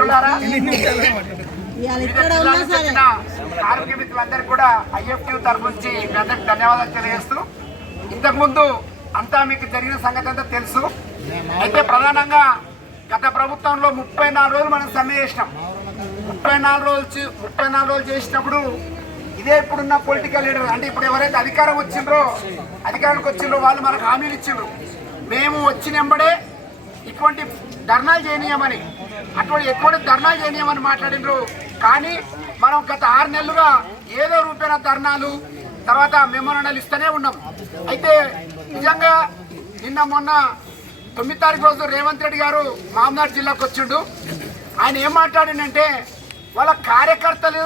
మిత్రులారా, కార్మిక మిత్రులందరికీ కూడా IFTU తరఫు నుంచి మీ అందరికి ధన్యవాదాలు తెలియజేస్తూ, ఇంతకుముందు అంతా మీకు జరిగిన సంగతి అంతా తెలుసు. అయితే ప్రధానంగా గత ప్రభుత్వంలో 34 రోజులు మనం సమ్మె చేసినాం. 34 రోజులు చేసినప్పుడు ఇదే ఇప్పుడున్న పొలిటికల్ లీడర్ అంటే ఇప్పుడు ఎవరైతే అధికారానికి వచ్చిండ్రో వాళ్ళు మనకు హామీలు ఇచ్చిండ్రు. మేము వచ్చినెంబడే ఇటువంటి ధర్నాలు చేయనీయమని, ఎటువంటి ధర్నాలు చేయనీయమని మాట్లాడినరు. కానీ మనం గత 6 నెలలుగా ఏదో రూపేణ ధర్నాలు తర్వాత మెమోరాండాలు ఇస్తూనే ఉన్నాం. అయితే నిజంగా నిన్న మొన్న 9వ తారీఖు రోజు రేవంత్ రెడ్డి గారు మామనాడు జిల్లాకు వచ్చిండు. ఆయన ఏం మాట్లాడిందంటే వాళ్ళ కార్యకర్తలు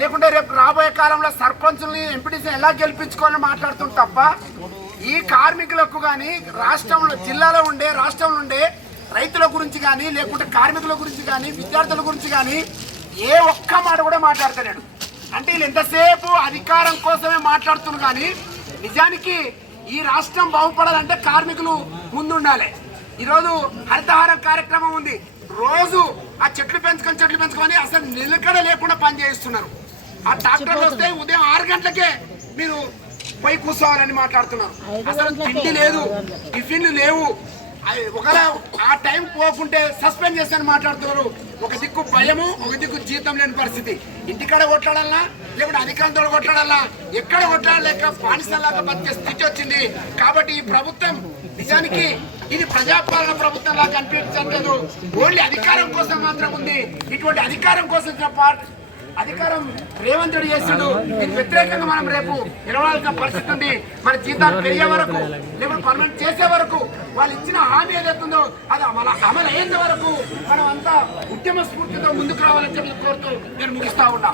లేకుంటే రేపు రాబోయే కాలంలో సర్పంచుల్ని ఎంపీటీసీని ఎలా గెలిపించుకోవాలని మాట్లాడుతుంది తప్ప ఈ కార్మికులకు కానీ జిల్లాలో ఉండే రాష్ట్రంలో ఉండే రైతుల గురించి కానీ లేకుంటే కార్మికుల గురించి కానీ విద్యార్థుల గురించి కానీ ఏ ఒక్క మాట కూడా మాట్లాడతలేడు. అంటే వీళ్ళు ఎంతసేపు అధికారం కోసమే మాట్లాడుతున్నారు. కానీ నిజానికి ఈ రాష్ట్రం బాగుపడాలంటే కార్మికులు ముందుండాలి. ఈరోజు హరితహారం కార్యక్రమం ఉంది. రోజు ఆ చెట్లు పెంచుకొని అసలు నిలకడ లేకుండా పని చేయిస్తున్నారు. ఆ ట్రాక్టర్లు వస్తే ఉదయం 6 గంటలకే మీరు పోయి కూర్చోవాలని మాట్లాడుతున్నారు. అసలు తిండి లేదు, టిఫిన్లు లేవు. ఒకవేళ ఆ టైం పోకుంటే సస్పెండ్ చేస్తానని మాట్లాడుతున్నారు. ఒక దిక్కు భయము, ఒక దిక్కు జీతం లేని పరిస్థితి. ఇంటికాడ కొట్లాడాలన్నా లేకుంటే అధికారంతో కొట్లాడాలా, ఎక్కడ కొట్లాడలేక బానిసలాగా బతికే స్థితి వచ్చింది. కాబట్టి ఈ ప్రభుత్వం నిజానికి ఇది ప్రజాపాలన ప్రభుత్వం లాగా కనిపించలేదు. ఓన్లీ అధికారం కోసం మాత్రం ఉంది. ఇటువంటి అధికారం కోసం అధికారం రేవంత్ రెడ్డి చేసిండు. దీనికి వ్యతిరేకంగా మనం రేపు నిలవాల్సిన పరిస్థితి ఉంది. మన జీతాలు పెరిగే వరకు లేకపోతే పర్మనెంట్ చేసే వరకు వాళ్ళు ఇచ్చిన హామీ ఏదైతుందో అది అమలు అయ్యేంత వరకు మనం అంతా ఉద్యమ స్ఫూర్తితో ముందుకు రావాలని చెప్పి కోరుతూ నేను ముగిస్తా ఉన్నా.